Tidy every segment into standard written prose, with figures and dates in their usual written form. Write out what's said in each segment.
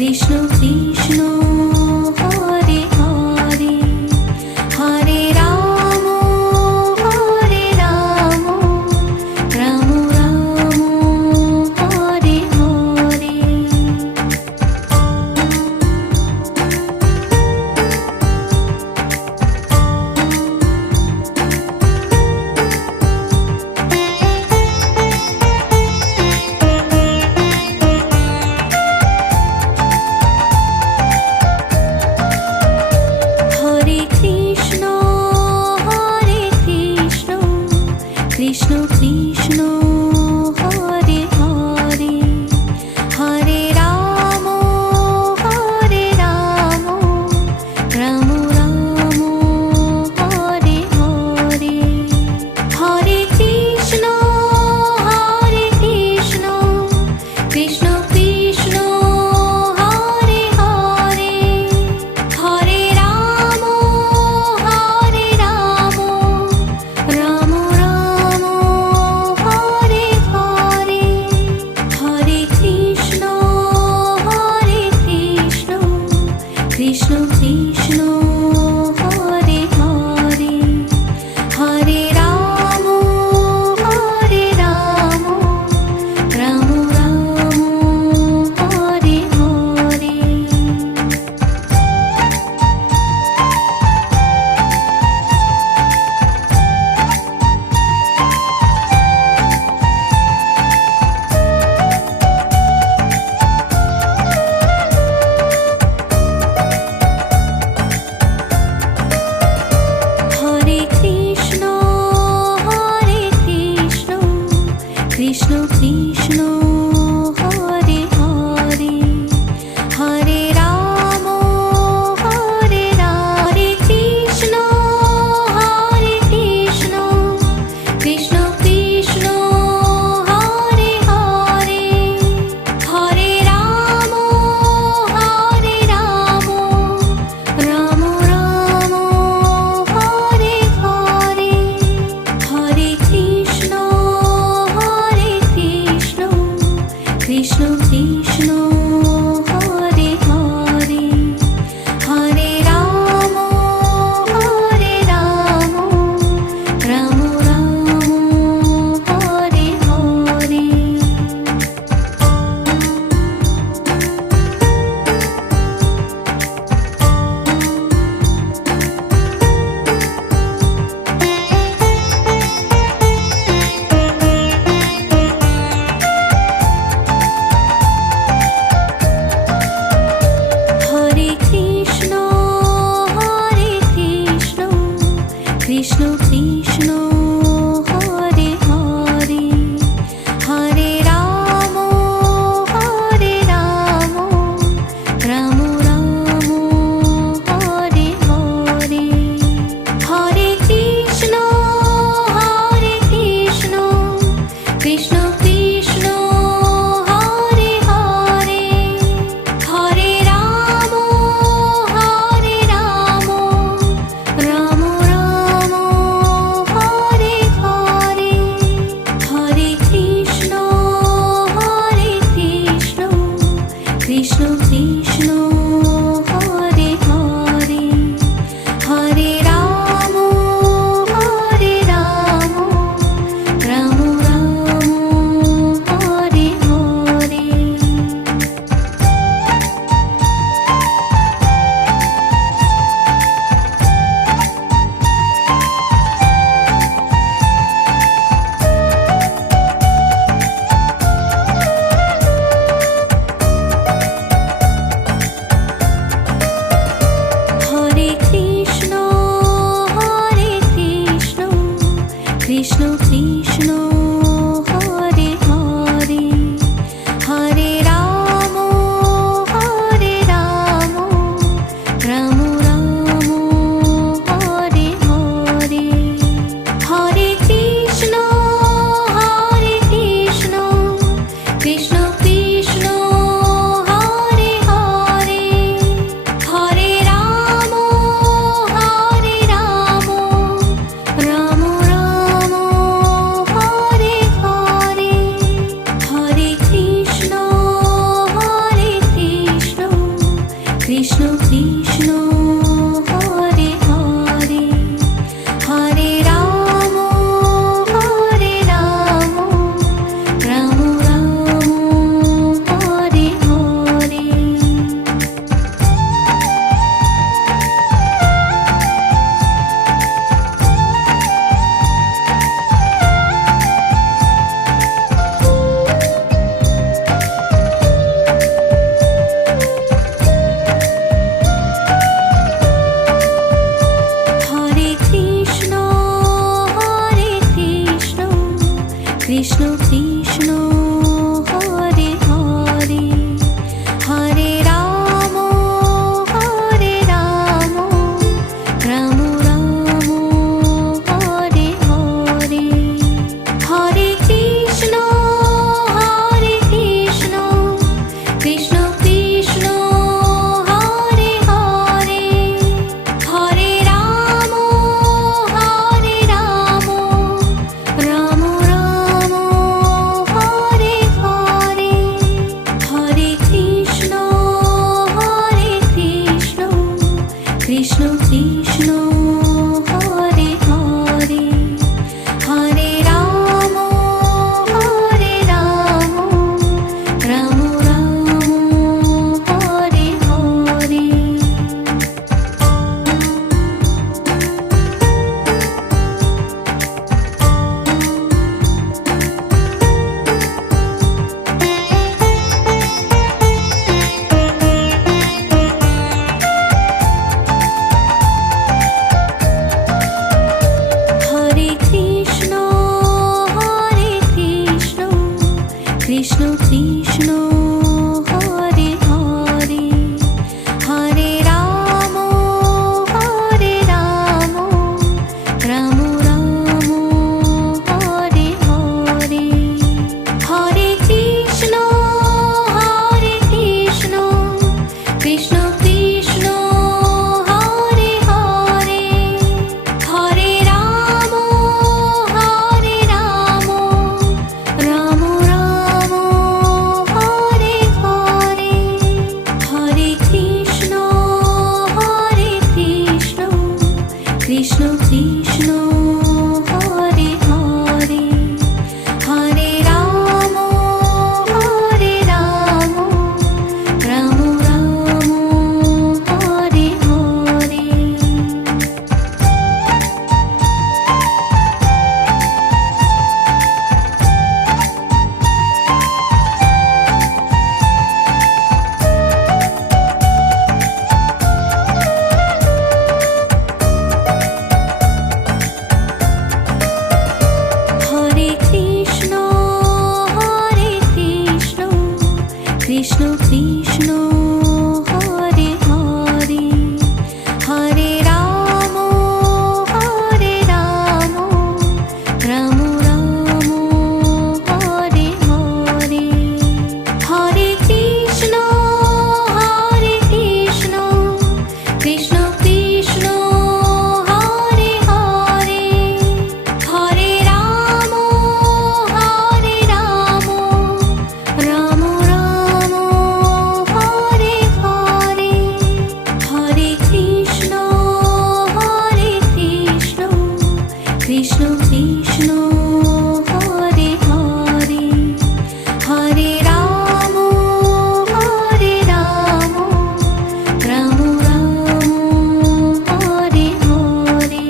Krishna Krishna Hare Hare, Hare Ram Ram Ram Hare Hare. Krishna Krishna Hare Hare, Hare Ram Ram Ram Hare Hare. Hare Krishna Krishna Krishna Hare Hare, Hare Ram Ram Ram Hare Hare. Hare Krishna Krishna Krishna Hare Hare, Hare Ram Ram Ram Hare Hare. Hare Krishna Krishna Krishna Hare Hare, Hare Ram Hare Krishna Krishna Krishna Hare Hare, Hare Ram Ram Ram Hare Hare. Hare Krishna Krishna Krishna Hare Hare, Hare Ram Ram Ram Hare Hare. Hare Krishna Krishna Krishna Hare Hare, Hare Ram Ram Ram Hare Hare. Hare Krishna Krishna Krishna Hare Hare, Hare Ram Ram Ram Hare Hare. Hare Krishna Krishna Krishna Hare Hare, Hare Ram Ram Ram Hare Hare. Krishna Krishna Hare Hare, Hare Ram Ram Ram Hare Hare. Krishna Krishna Hare Hare, Hare Ram Ram Ram Hare Hare. Hare Krishna Krishna Krishna Hare Hare, Hare Ram Ram Ram Hare Hare. Hare Krishna Krishna Krishna Hare Hare, Hare Ram Ram Ram Hare Hare. Hare Krishna Krishna Krishna Hare Hare, Hare Ram Ram Ram Hare Hare. Hare Krishna Krishna Krishna Hare Hare, Hare Ram Ram Ram Hare Hare. Hare Krishna Krishna Krishna Hare Hare, Hare Ram Ram Ram Hare Hare. Hare Krishna Krishna Krishna Hare Hare, Hare Ram Ram Ram Hare Hare. Hare Krishna Krishna Krishna Hare Hare, Hare Ram Ram Ram Hare Hare. Hare Krishna Krishna Krishna Hare Hare, Hare Ram Ram Ram Hare Hare.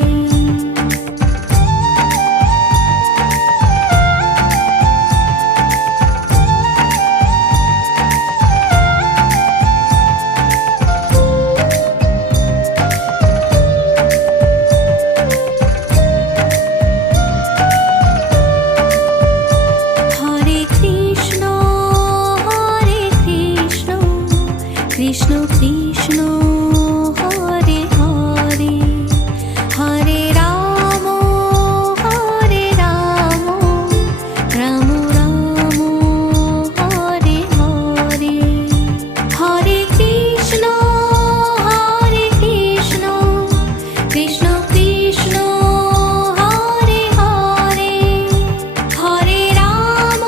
Hare Krishna Krishna Krishna Hare Hare, Hare Ram Ram Ram Hare Hare. Hare Krishna Krishna Krishna Hare Hare, Hare Ram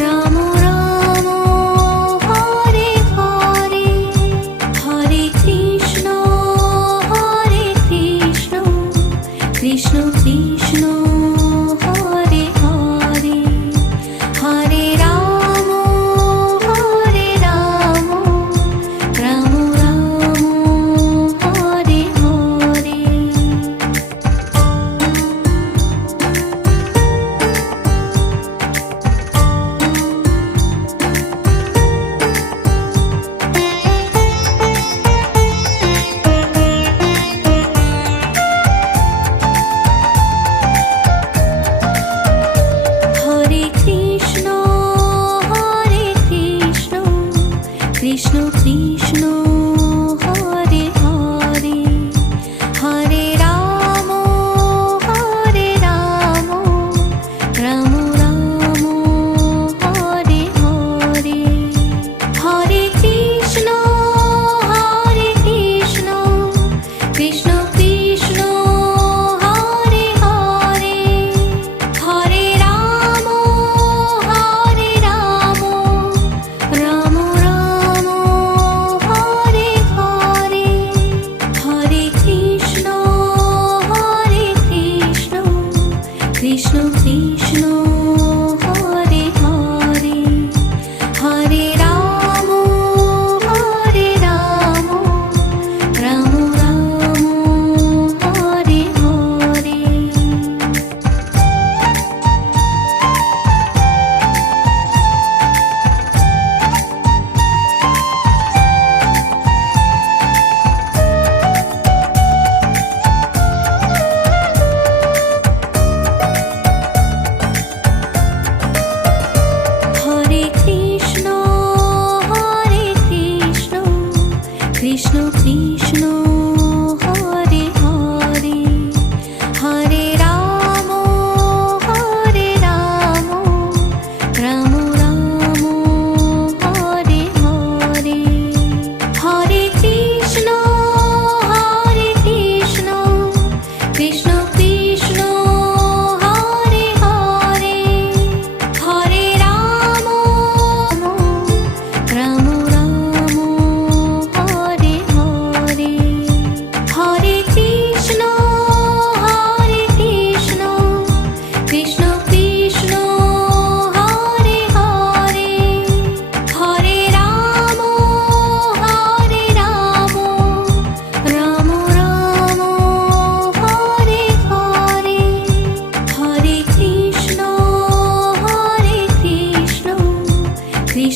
Ram Ram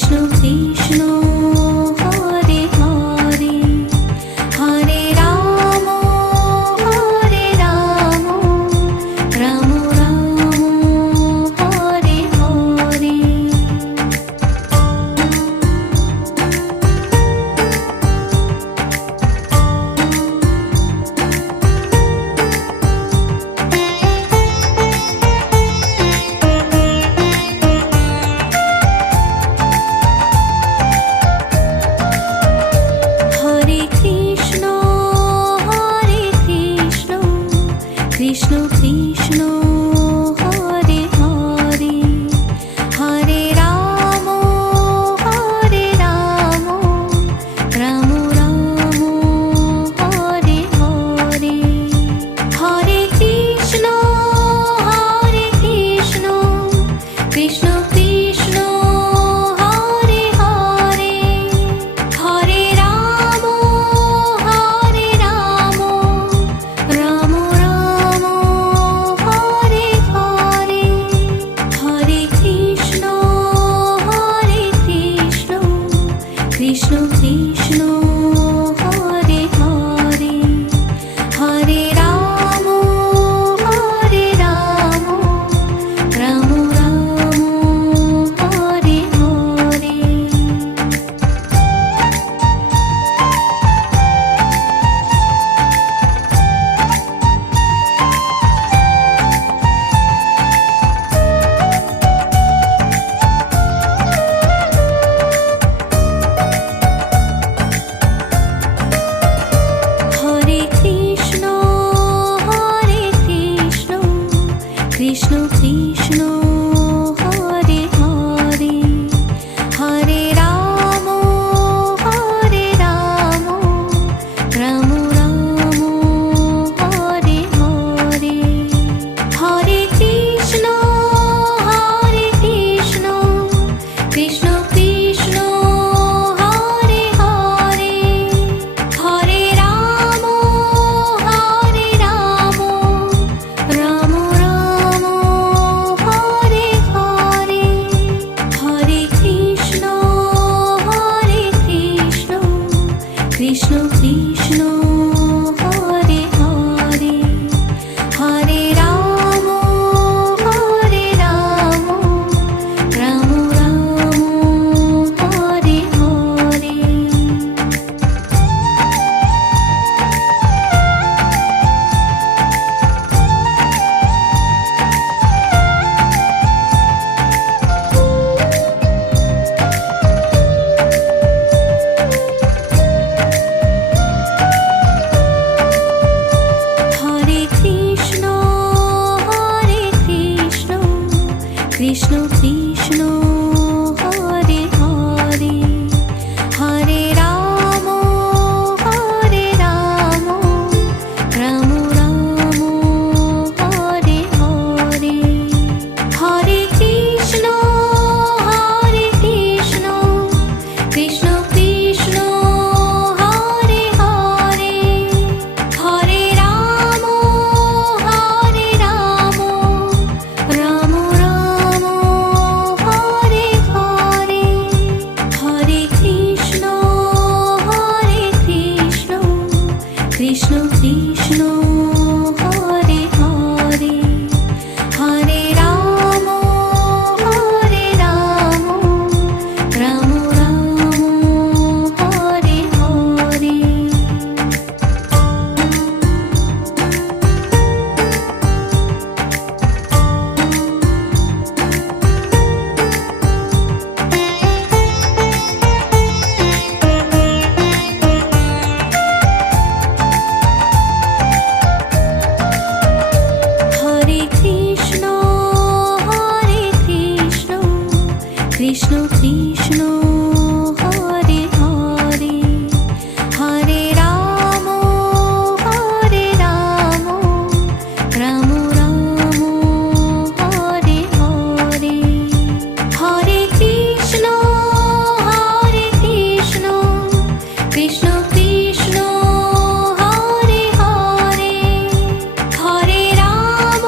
Krishna Krishna Hare Hare Hare Ram Ram Ram Hare Hare Hare Krishna Krishna Krishna Hare Hare Hare Ram Ram Ram Hare Hare Hare Krishna Krishna Krishna Hare Hare Hare Ram Ram Ram Hare Hare Hare Krishna Krishna Krishna Hare Hare Hare Ram Ram Ram Hare Hare Hare Krishna Krishna Krishna Hare Hare Hare Ram Ram Ram Hare Hare Hare Krishna Krishna Krishna Hare Hare Hare Ram Ram Ram Hare Hare Hare Krishna Krishna Krishna Hare Hare Hare Ram Ram Ram Hare Hare Hare Krishna Krishna Krishna Hare Hare Hare Ram Ram Ram Hare Hare Hare Krishna Krishna Krishna Hare Hare Hare Ram Ram Ram Hare Hare Hare Krishna Krishna Krishna Hare Hare Hare Ram Ram Ram Hare Hare Hare Krishna Krishna Krishna Hare Hare Hare Ram Ram Ram Hare Hare Hare Krishna Krishna Krishna Hare Hare Hare Ram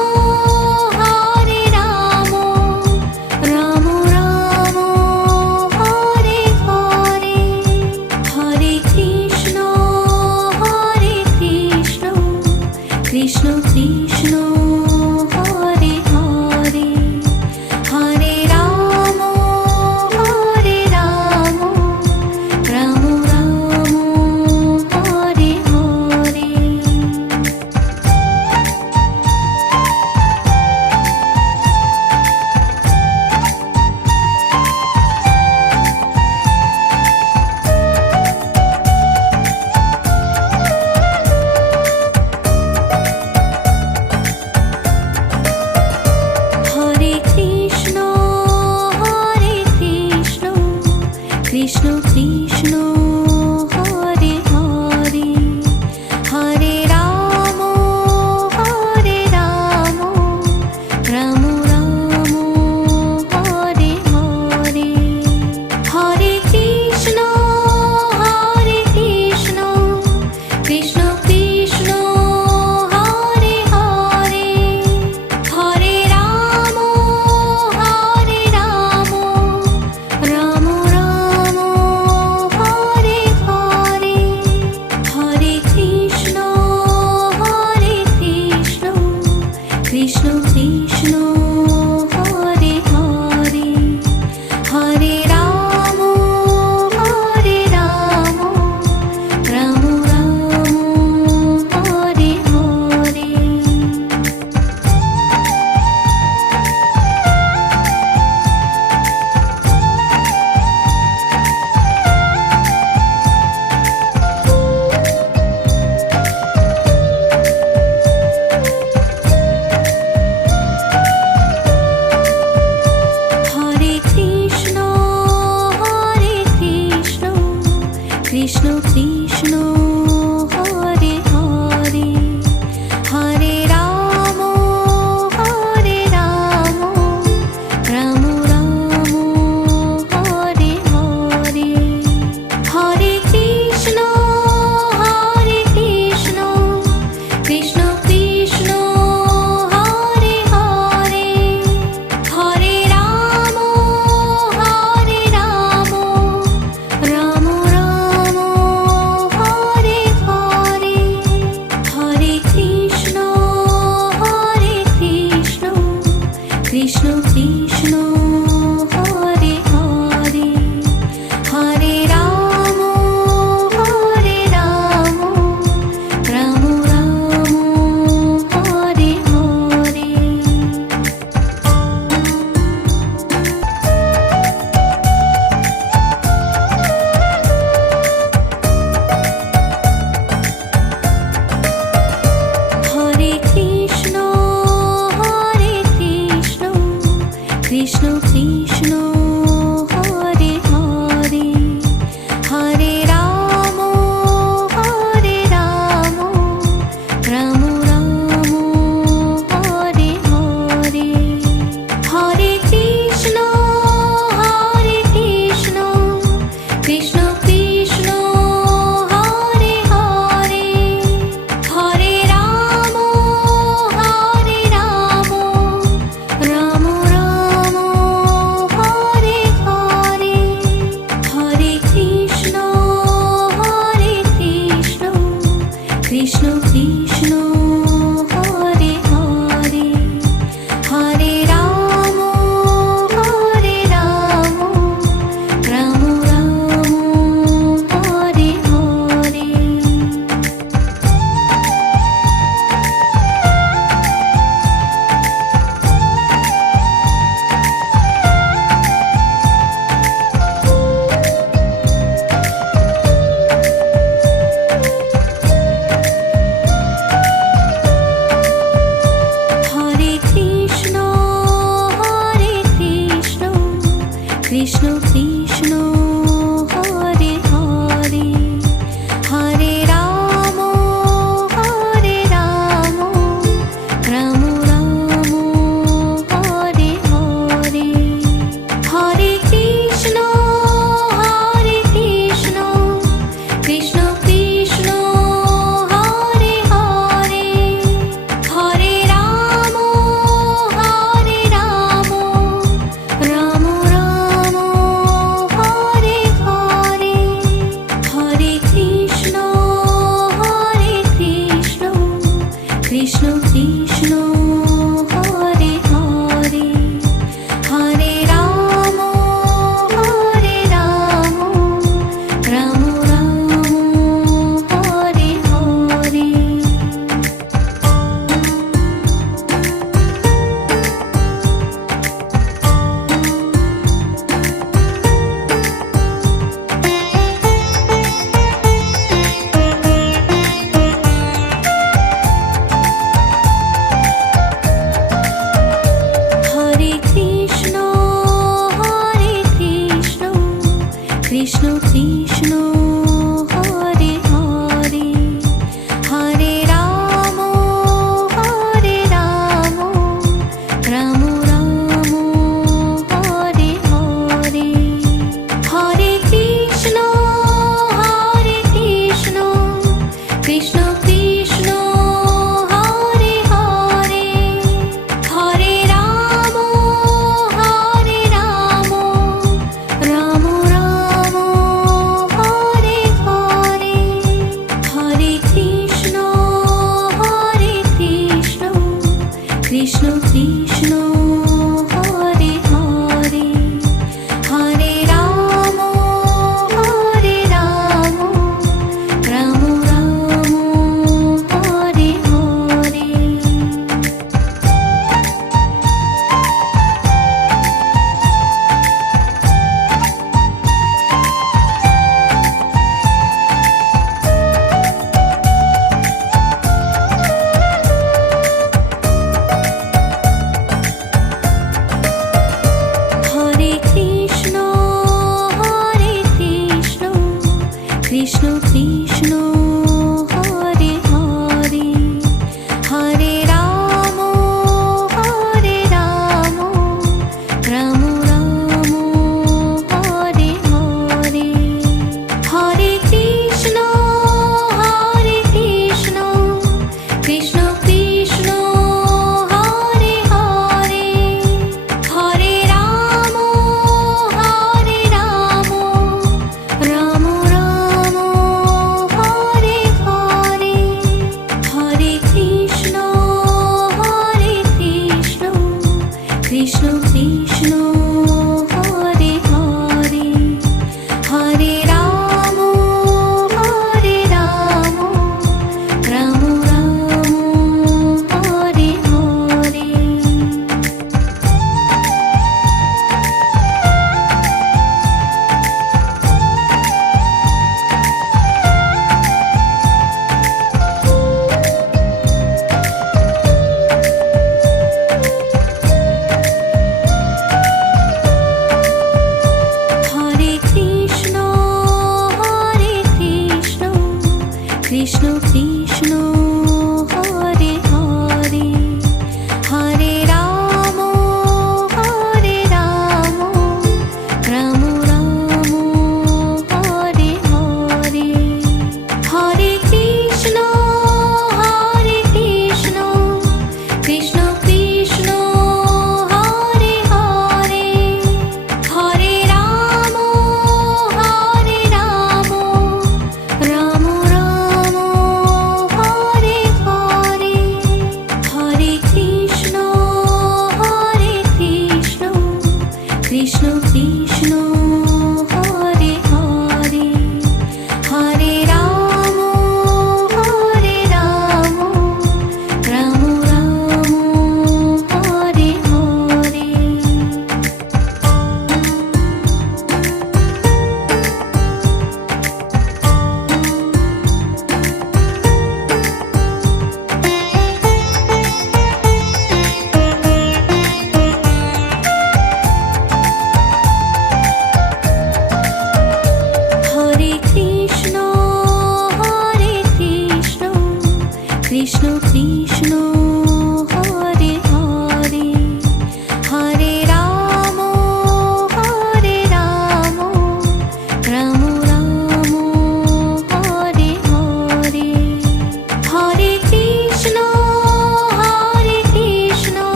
Ram Ram Krishna Krishna Hare Hare Hare Ram Ram Ram Hare Hare Hare Krishna Krishna Krishna Hare Hare Hare Ram Ram Ram Hare Krishna Krishna Hare Hare Hare Ram Ram Ram Hare Hare Hare Krishna Krishna Krishna Hare Hare Hare Ram Ram Ram Hare Hare Hare Krishna Krishna Krishna Hare Hare Hare Ram Ram Ram Hare Hare Hare Krishna Krishna Krishna Hare Hare Hare Ram Ram Ram Hare Hare Hare Krishna Krishna Krishna Hare Hare Hare Ram Ram Ram Hare Hare Hare Krishna Krishna Krishna Hare Hare Hare Ram Ram Ram Hare Hare Hare Krishna Krishna Krishna Hare Hare Hare Ram Ram Ram Hare Hare Hare Krishna Krishna Krishna Hare Hare Hare Ram Ram Ram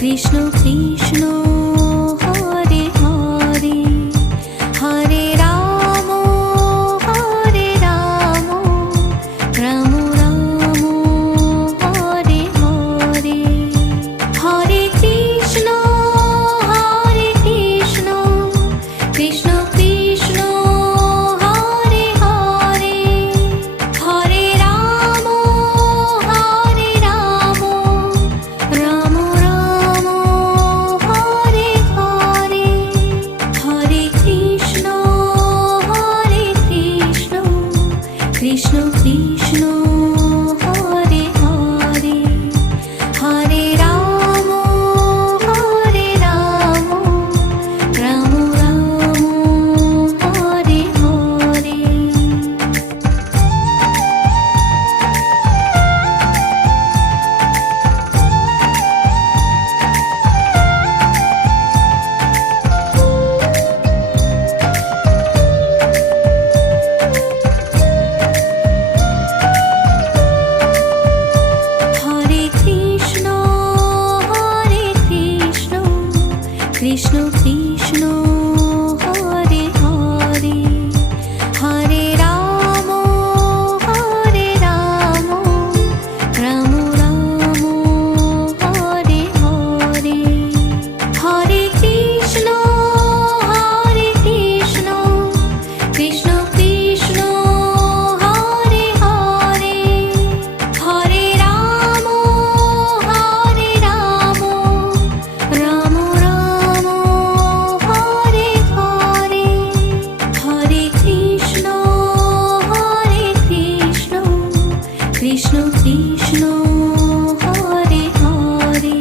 Krishna Krishna Hare Hare Hare Ram Ram Ram Hare Hare Hare Krishna Krishna Krishna Hare Hare Hare Ram Ram Ram Hare Hare Hare Krishna Krishna Krishna Hare Hare Hare Ram Ram Ram Hare Hare Hare Krishna Krishna Krishna Hare Hare Hare Ram Ram Ram Hare Hare Hare Krishna Krishna Krishna Hare Hare Hare Ram Ram Ram Hare Hare Hare Krishna Krishna Krishna Hare Hare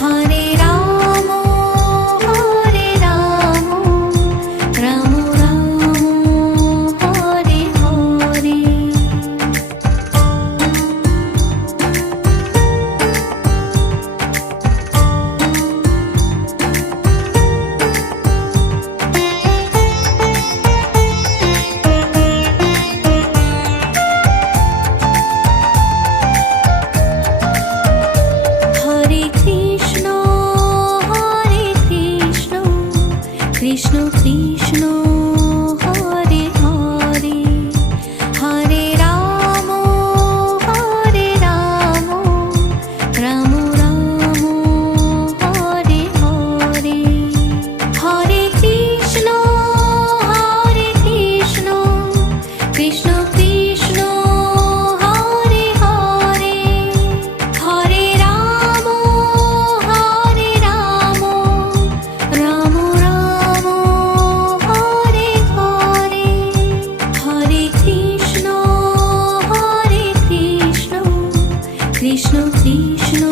Hare Ram Ram Ram Hare Hare Hare Krishna Krishna Krishna Hare Hare Hare Ram Ram Ram Hare Hare Hare Krishna Krishna Krishna Hare Hare Hare Ram Ram Ram Hare Hare Hare Krishna Krishna Krishna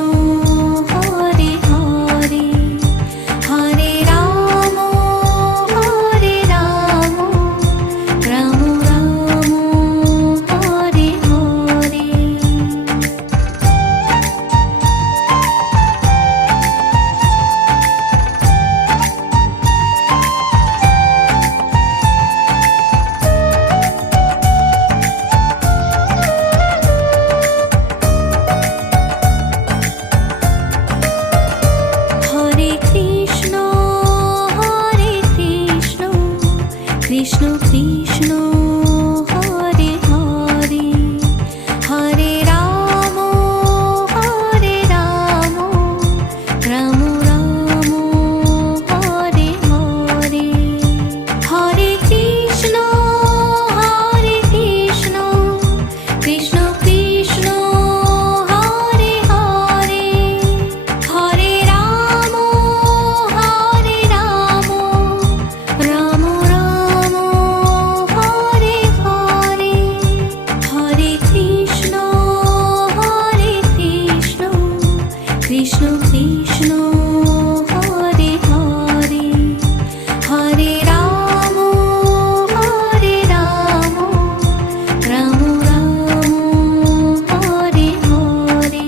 Hare Hare Hare Ram Ram Ram Hare Hare Hare Krishna Krishna Krishna Hare Hare Hare Ram Ram Ram Hare Hare Hare Krishna Krishna Krishna Hare Hare Hare Ram Ram Ram Hare Hare Hare Krishna Krishna Krishna Hare Hare Hare Ram Ram Ram Hare Hare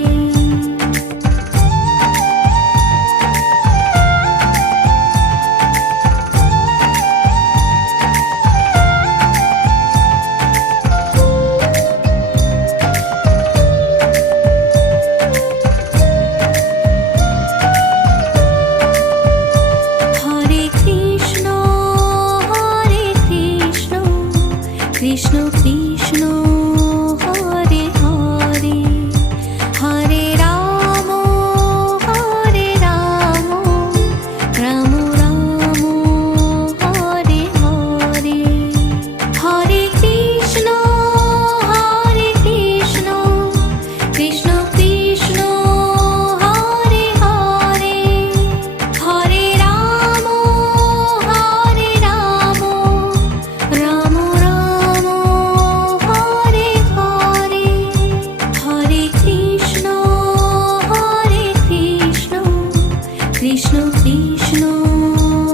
Krishna Krishna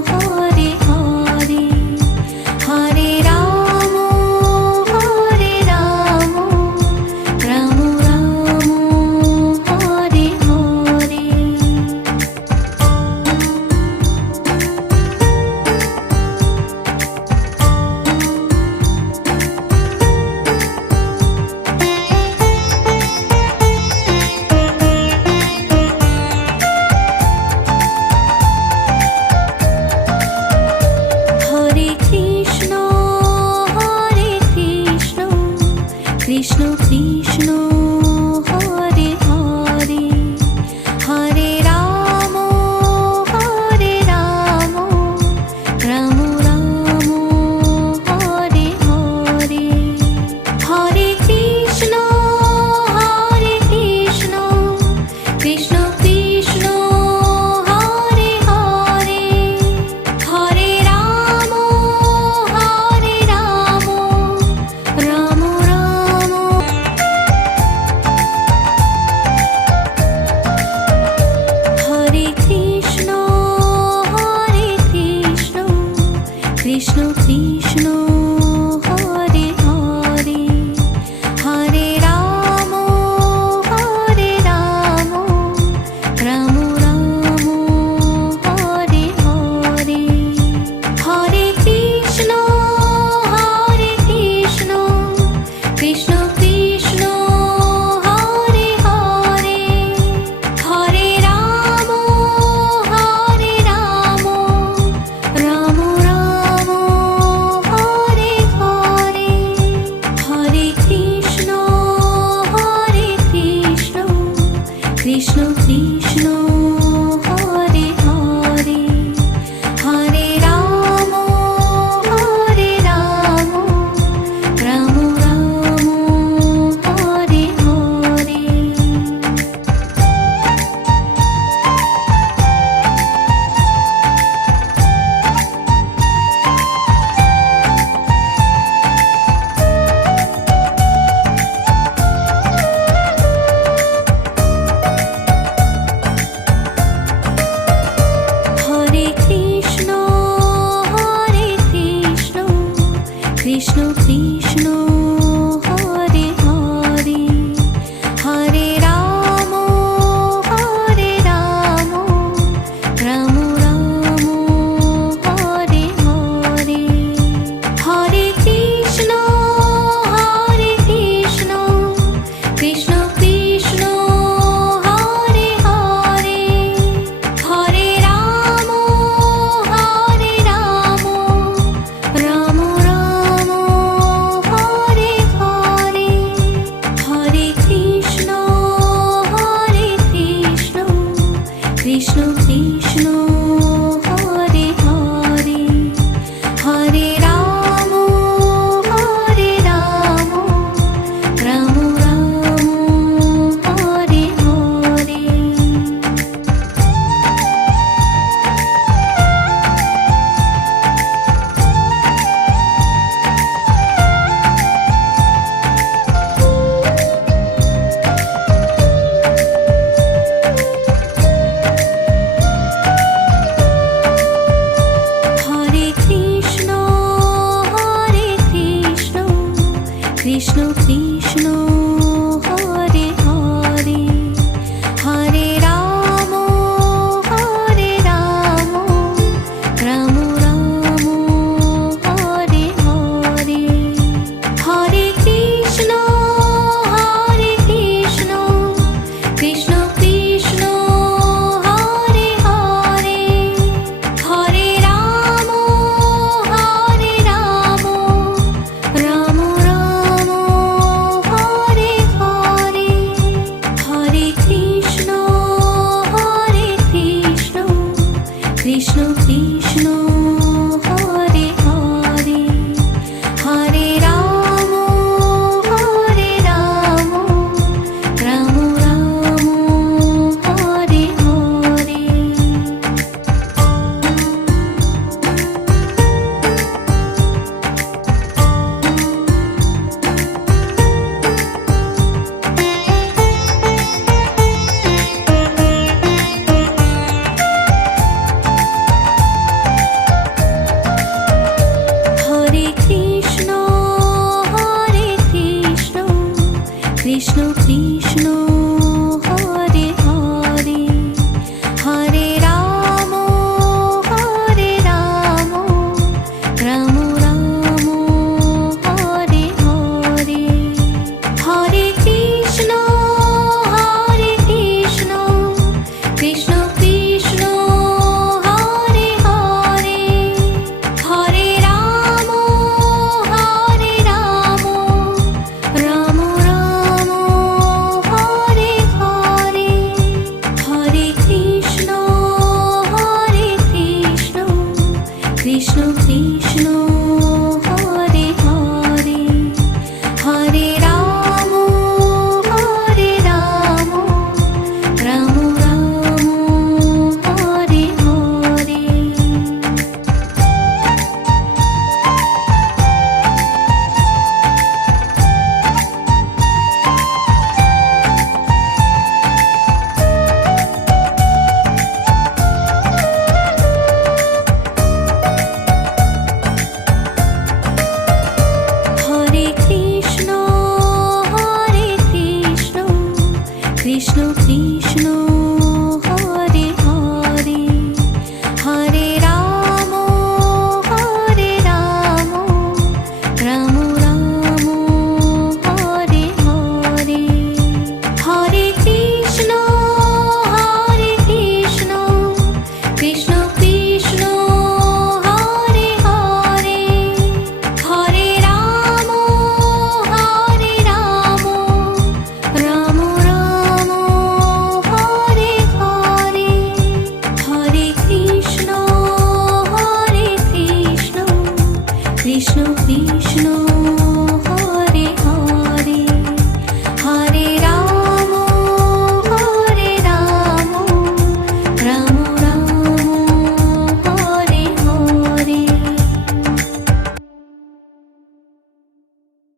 Hare Hare Hare Ram Ram Ram Hare Hare Hare Krishna Krishna Krishna Hare Hare Hare Ram Ram Ram Hare Hare Hare Krishna Krishna Krishna Hare Hare Hare Ram Ram Ram Hare Krishna Krishna Krishna Hare Hare Hare Ram Ram Ram Hare Hare Hare Krishna Krishna Krishna Hare Hare Hare Ram Ram Ram Hare Hare Hare Krishna Krishna Krishna Hare Hare Hare Ram Ram Ram Hare Hare Hare Krishna Krishna Krishna Hare Hare Hare Ram Ram Ram Hare Hare Hare Krishna Krishna Krishna Hare Hare Hare Ram Ram Ram Hare Hare Hare Krishna Krishna Krishna